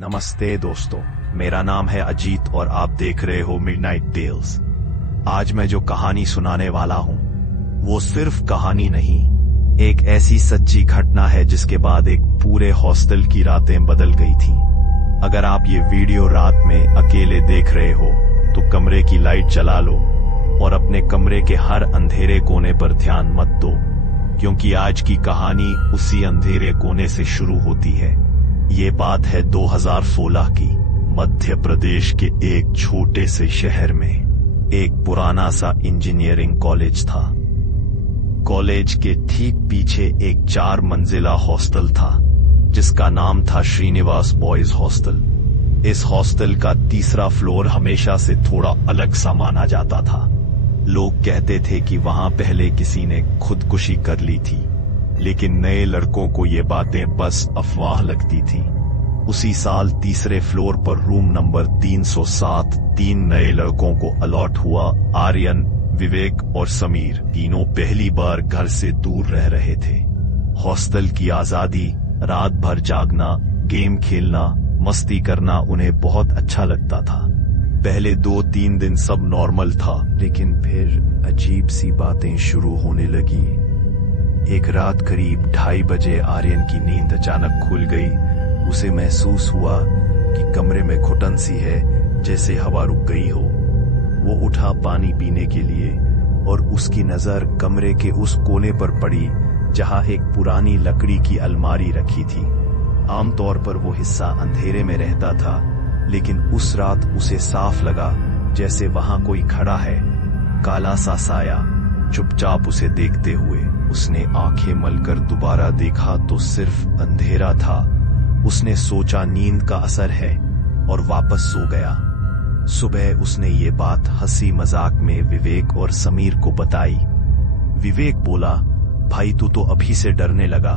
नमस्ते दोस्तों, मेरा नाम है अजीत और आप देख रहे हो मिडनाइट टेल्स। आज मैं जो कहानी सुनाने वाला हूँ वो सिर्फ कहानी नहीं, एक ऐसी सच्ची घटना है जिसके बाद एक पूरे हॉस्टल की रातें बदल गई थी। अगर आप ये वीडियो रात में अकेले देख रहे हो तो कमरे की लाइट जला लो और अपने कमरे के हर अंधेरे कोने पर ध्यान मत दो, क्योंकि आज की कहानी उसी अंधेरे कोने से शुरू होती है। ये बात है 2016 की, मध्य प्रदेश के एक छोटे से शहर में एक पुराना सा इंजीनियरिंग कॉलेज था। कॉलेज के ठीक पीछे एक 4 मंजिला हॉस्टल था जिसका नाम था श्रीनिवास बॉयज हॉस्टल। इस हॉस्टल का तीसरा फ्लोर हमेशा से थोड़ा अलग सा माना जाता था। लोग कहते थे कि वहां पहले किसी ने खुदकुशी कर ली थी, लेकिन नए लड़कों को ये बातें बस अफवाह लगती थी। उसी साल तीसरे फ्लोर पर रूम नंबर 307 3 नए लड़कों को अलॉट हुआ। आर्यन, विवेक और समीर तीनों पहली बार घर से दूर रह रहे थे। हॉस्टल की आजादी, रात भर जागना, गेम खेलना, मस्ती करना उन्हें बहुत अच्छा लगता था। पहले 2-3 दिन सब नॉर्मल था, लेकिन फिर अजीब सी बातें शुरू होने लगी। एक रात करीब 2:30 बजे आर्यन की नींद अचानक खुल गई। उसे महसूस हुआ कि कमरे में घुटन सी है, जैसे हवा रुक गई हो। वो उठा पानी पीने के लिए और उसकी नजर कमरे के उस कोने पर पड़ी जहां एक पुरानी लकड़ी की अलमारी रखी थी। आमतौर पर वो हिस्सा अंधेरे में रहता था, लेकिन उस रात उसे साफ लगा जैसे वहां कोई खड़ा है, काला सा साया, चुपचाप उसे देखते हुए। उसने आंखें मलकर दोबारा देखा तो सिर्फ अंधेरा था। उसने सोचा नींद का असर है और वापस सो गया। सुबह उसने ये बात हंसी मजाक में विवेक और समीर को बताई। विवेक बोला, भाई तू तो अभी से डरने लगा,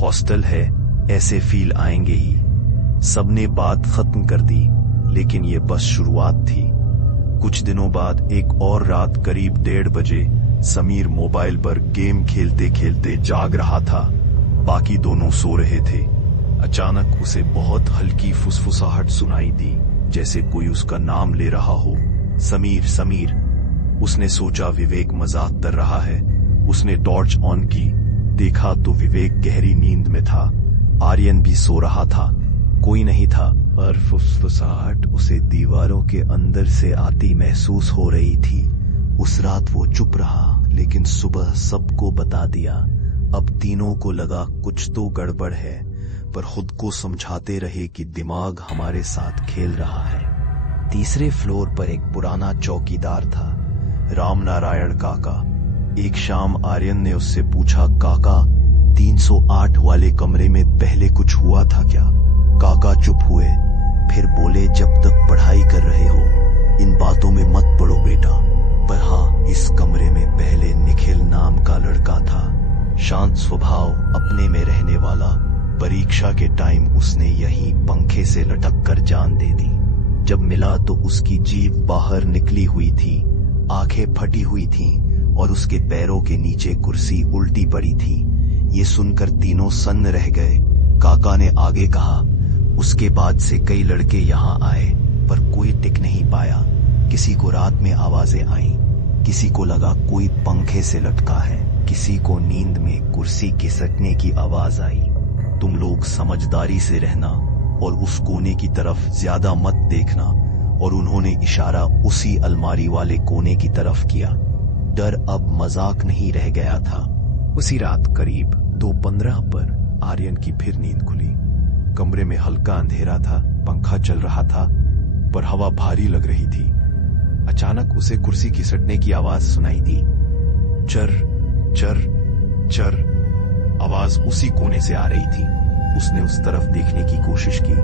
हॉस्टल है, ऐसे फील आएंगे ही। सबने बात खत्म कर दी, लेकिन ये बस शुरुआत थी। कुछ दिनों बाद एक और रात करीब 1:30 बजे समीर मोबाइल पर गेम खेलते खेलते जाग रहा था। बाकी दोनों सो रहे थे। अचानक उसे बहुत हल्की फुसफुसाहट सुनाई दी, जैसे कोई उसका नाम ले रहा हो। समीर समीर। उसने सोचा विवेक मजाक कर रहा है। उसने टॉर्च ऑन की, देखा तो विवेक गहरी नींद में था। आर्यन भी सो रहा था। कोई नहीं था, पर फुसफुसाहट उसे दीवारों के अंदर से आती महसूस हो रही थी। उस रात वो चुप रहा, लेकिन सुबह सबको बता दिया। अब तीनों को लगा कुछ तो गड़बड़ है, पर खुद को समझाते रहे कि दिमाग हमारे साथ खेल रहा है। तीसरे फ्लोर पर एक पुराना चौकीदार था, राम नारायण काका। एक शाम आर्यन ने उससे पूछा, काका 308 वाले कमरे में पहले कुछ हुआ था क्या? काका चुप हुए, फिर बोले, जब तक पढ़ाई कर रहे हो इन बातों में मत पड़ो बेटा। पर हाँ, इस कमरे में पहले निखिल नाम का लड़का था, शांत स्वभाव, अपने में रहने वाला। परीक्षा के टाइम उसने यहीं पंखे से लटक कर जान दे दी। जब मिला तो उसकी जीभ बाहर निकली हुई थी, आंखें फटी हुई थीं और उसके पैरों के नीचे कुर्सी उल्टी पड़ी थी। ये सुनकर तीनों सन्न रह गए। काका ने आगे कहा, उसके बाद से कई लड़के यहाँ आए, पर कोई टिक नहीं पाया। किसी को रात में आवाजें आईं, किसी को लगा कोई पंखे से लटका है, किसी को नींद में कुर्सी खिसकने की आवाज आई। तुम लोग समझदारी से रहना और उस कोने की तरफ ज्यादा मत देखना। और उन्होंने इशारा उसी अलमारी वाले कोने की तरफ किया। डर अब मजाक नहीं रह गया था। उसी रात करीब 2:15 पर आर्यन की फिर नींद खुली। कमरे में हल्का अंधेरा था, पंखा चल रहा था, पर हवा भारी लग रही थी। अचानक उसे कुर्सी खिसकने की आवाज सुनाई दी। चर चर चर। आवाज उसी कोने से आ रही थी। उसने उस तरफ देखने की कोशिश की।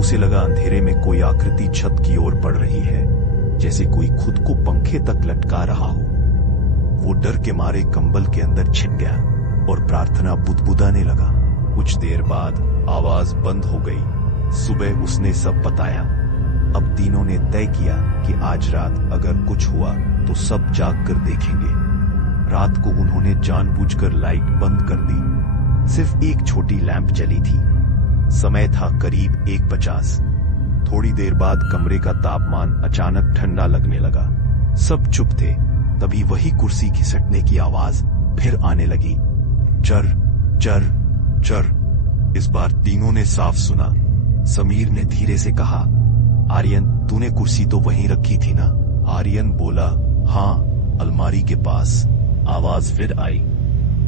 उसे लगा अंधेरे में कोई आकृति छत की ओर बढ़ रही है, जैसे कोई खुद को पंखे तक लटका रहा हो। वो डर के मारे कंबल के अंदर छिप गया और प्रार्थना बुदबुदाने लगा। कुछ देर बाद आवाज बंद हो गई। सुबह उसने सब बताया। अब तीनों ने तय किया कि आज रात अगर कुछ हुआ तो सब जाग कर देखेंगे। रात को उन्होंने जानबूझकर लाइट बंद कर दी। सिर्फ एक छोटी लैंप जली थी। समय था करीब 1:50। थोड़ी देर बाद कमरे का तापमान अचानक ठंडा लगने लगा। सब चुप थे। तभी वही कुर्सी खिसकने की आवाज फिर आने लगी। चर चर चर। इस बार तीनों ने साफ सुना। समीर ने धीरे से कहा, आर्यन, तूने कुर्सी तो वहीं रखी थी ना? आर्यन बोला, हाँ, अलमारी के पास। आवाज फिर आई।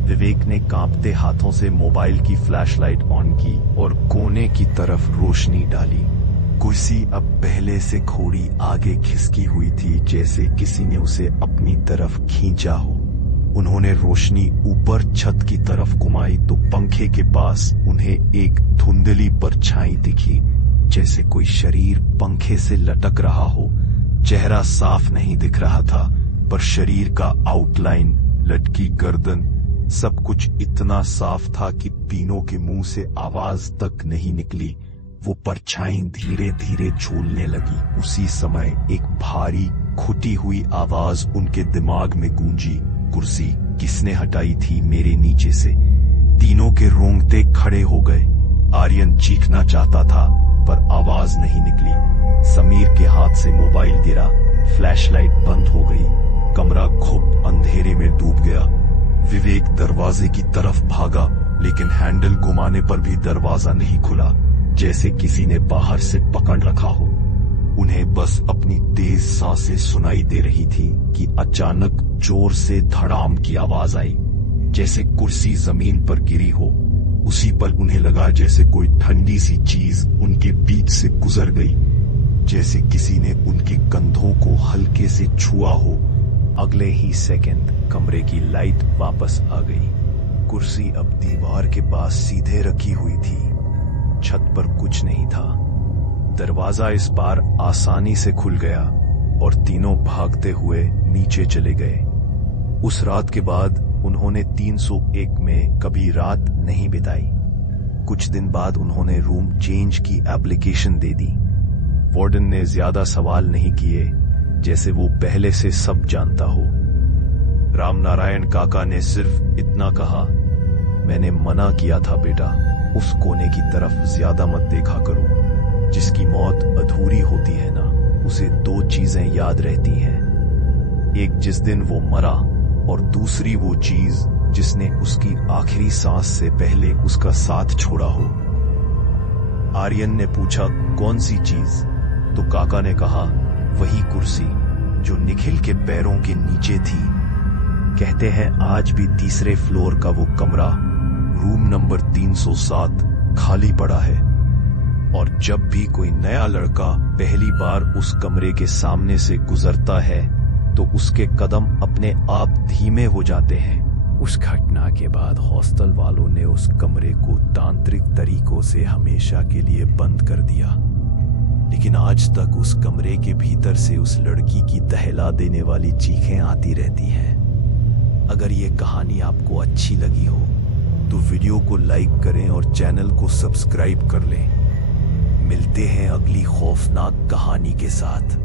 विवेक ने कांपते हाथों से मोबाइल की फ्लैशलाइट ऑन की और कोने की तरफ रोशनी डाली। कुर्सी अब पहले से थोड़ी आगे खिसकी हुई थी, जैसे किसी ने उसे अपनी तरफ खींचा हो। उन्होंने रोशनी ऊपर छत की तरफ घुमाई तो पंखे के पास उन्हें एक धुंधली परछाई दिखी, जैसे कोई शरीर पंखे से लटक रहा हो। चेहरा साफ नहीं दिख रहा था, पर शरीर का आउटलाइन, लटकी गर्दन, सब कुछ इतना साफ था कि तीनों के मुंह से आवाज तक नहीं निकली। वो परछाई धीरे धीरे झूलने लगी। उसी समय एक भारी खुटी हुई आवाज उनके दिमाग में गूंजी, कुर्सी किसने हटाई थी मेरे नीचे से? तीनों के रोंगटे खड़े हो गए। आर्यन चीखना चाहता था, पर आवाज नहीं निकली। समीर के हाथ से मोबाइल गिरा, फ्लैशलाइट बंद हो गई। कमरा खूब अंधेरे में डूब गया। विवेक दरवाजे की तरफ भागा, लेकिन हैंडल घुमाने पर भी दरवाजा नहीं खुला, जैसे किसी ने बाहर से पकड़ रखा हो। उन्हें बस अपनी तेज सांसें सुनाई दे रही थी कि अचानक जोर से धड़ाम की आवाज आई, जैसे कुर्सी जमीन पर गिरी हो। उसी पल उन्हें लगा जैसे कोई ठंडी सी चीज उनके बीच से गुजर गई, जैसे किसी ने उनके कंधों को हल्के से छुआ हो। अगले ही सेकंड कमरे की लाइट वापस आ गई। कुर्सी अब दीवार के पास सीधे रखी हुई थी। छत पर कुछ नहीं था। दरवाजा इस बार आसानी से खुल गया और तीनों भागते हुए नीचे चले गए। उस रात के बाद उन्होंने 301 में कभी रात नहीं बिताई। कुछ दिन बाद उन्होंने रूम चेंज की एप्लीकेशन दे दी। वार्डन ने ज्यादा सवाल नहीं किए, जैसे वो पहले से सब जानता हो। रामनारायण काका ने सिर्फ इतना कहा, मैंने मना किया था बेटा, उस कोने की तरफ ज्यादा मत देखा करो। जिसकी मौत अधूरी होती है ना, उसे 2 चीजें याद रहती हैं। एक जिस दिन वो मरा, और दूसरी वो चीज जिसने उसकी आखिरी सांस से पहले उसका साथ छोड़ा हो। आर्यन ने पूछा, कौन सी चीज? तो काका ने कहा, वही कुर्सी जो निखिल के पैरों के नीचे थी। कहते हैं आज भी तीसरे फ्लोर का वो कमरा, रूम नंबर 307, खाली पड़ा है। और जब भी कोई नया लड़का पहली बार उस कमरे के सामने से गुजरता है, तो उसके कदम अपने आप धीमे हो जाते हैं। उस घटना के बाद हॉस्टल वालों ने उस कमरे को तांत्रिक तरीकों से हमेशा के लिए बंद कर दिया, लेकिन आज तक उस कमरे के भीतर से उस लड़की की दहला देने वाली चीखें आती रहती हैं। अगर ये कहानी आपको अच्छी लगी हो तो वीडियो को लाइक करें और चैनल को सब्सक्राइब कर लें। मिलते हैं अगली खौफनाक कहानी के साथ।